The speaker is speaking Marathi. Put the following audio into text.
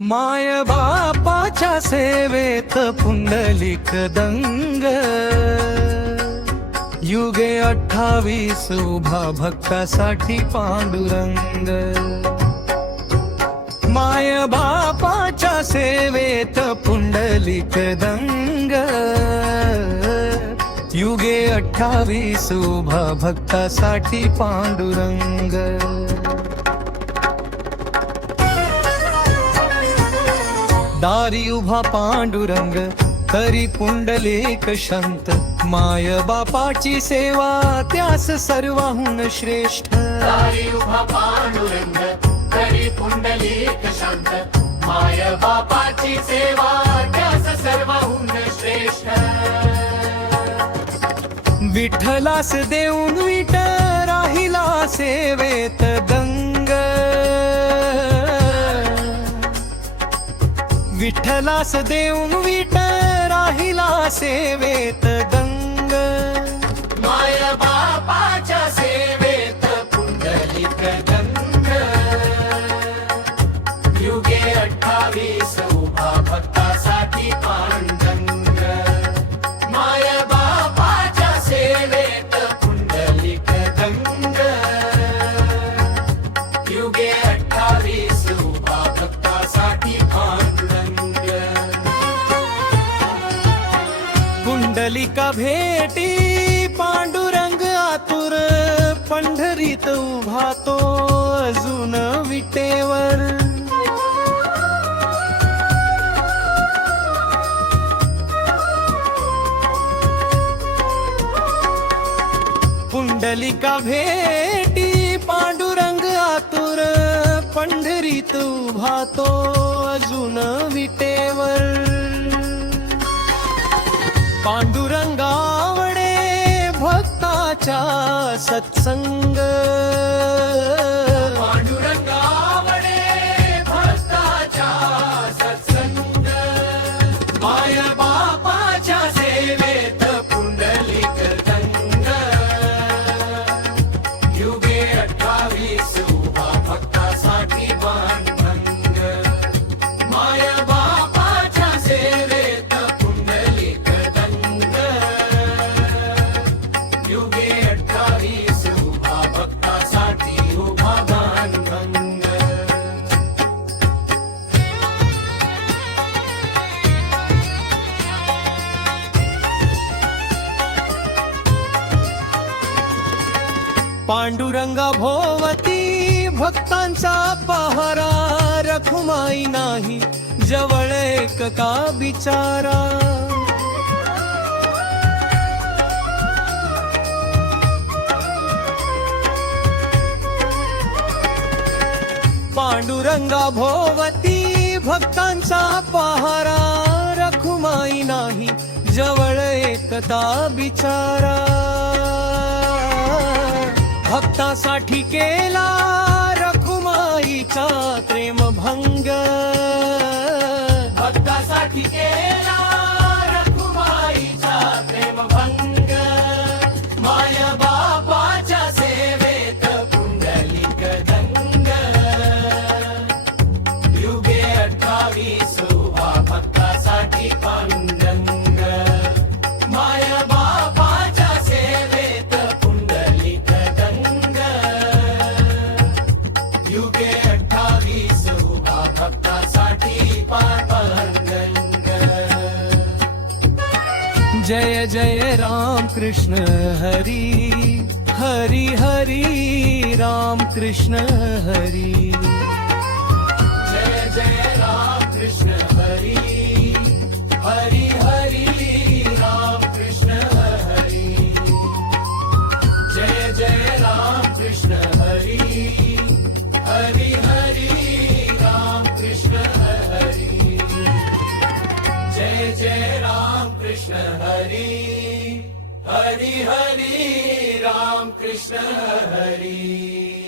माय बापाच्या सेवेत पुंडलिक दंग, युगे 28 उभा भक्तासाठी पांडुरंग। माय बापाच्या सेवेत पुंडलिक दंग, युगे 28 उभा भक्तासाठी पांडुरंग। दारी उभा पांडुरंग तरी पुंडलिक शांत, माय बापाची सेवा त्यास सर्वाहून श्रेष्ठ। दारी उभा पांडुरंग तरी पुंडलिक शांत, माय बापाची सेवा त्यास सर्वाहून श्रेष्ठ। विठ्ठलास देऊन विठ राहिला सेवेत दंग, विठ्ठलास देऊन विठ राहिला सेवेत दंग। माय बापाच्या सेवेत पुंडलिक दंग, युगे 28 उभा भक्तासाठी पांडुरंग। माय बापाच्या सेवेत पुंडलिक दंग, युगे 28 उभा भक्तासाठी पांडुरंग। पुंडलिका भेटी पांडुरंग आतुर, पंढरीत उभा तो अजून विटेवर। पुंडलिका भेटी पांडुरंग आतुर, पंढरीत उभा तो अजून विटेवर। पांडुरंगावडे भक्ताच्या सत्संग, पांडुरंगावडे भक्ताच्या सत्संग। माय बापाच्या सेवेत पुंडलिक दंग, युगे 28 उभा भक्तासाठी पांडुरंग। माय बापाच्या सेवेत पुंडलिक दंग, युगे 28 उभा भक्तासाठी उभा पांडुरंग। पांडुरंगा भोवती भक्तांचा पहारा, रखुमाई नाही जवळ एक का बिचारा। पांडुरंगा भोवती भक्तांचा पहारा, रखुमाई नाही जवळ एकता बिचारा। भक्तासाठी केला रखुमाईचा प्रेमभंग, भक्तासाठी केला रखुमाईचा प्रेमभंग। माय बापाच्या सेवेत पुंडलिक दंग, युगे 28 उभा भक्तासाठी पांडुरंग। माय बापाच्या सेवेत पुंडलिक दंग, युगे 28 उभा भक्तासाठी पांडुरंग। जय जय राम कृष्ण हरी, हरी हरी राम कृष्ण हरी। जय जय राम कृष्ण हरी, हरी हरी राम कृष्ण हरी। जय जय राम कृष्ण हरी, हरी हरी राम कृष्ण हरी। जय जय राम कृष्ण हरी, हरी हरी राम कृष्ण हरी।